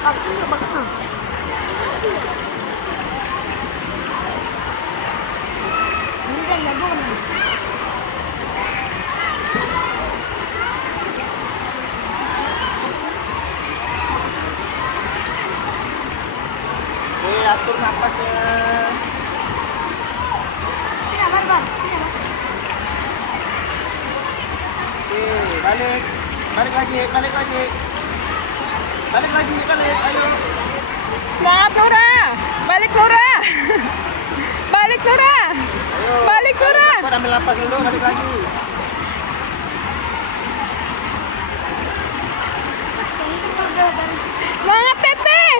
Atur napasnya. Oke, balik. Balik lagi. Ayo. Semangat Lura. Balik Lura. Balik Lura. Ayo. Balik Lura. Cepat ambil napas dulu, balik lagi. Semangat Teteh.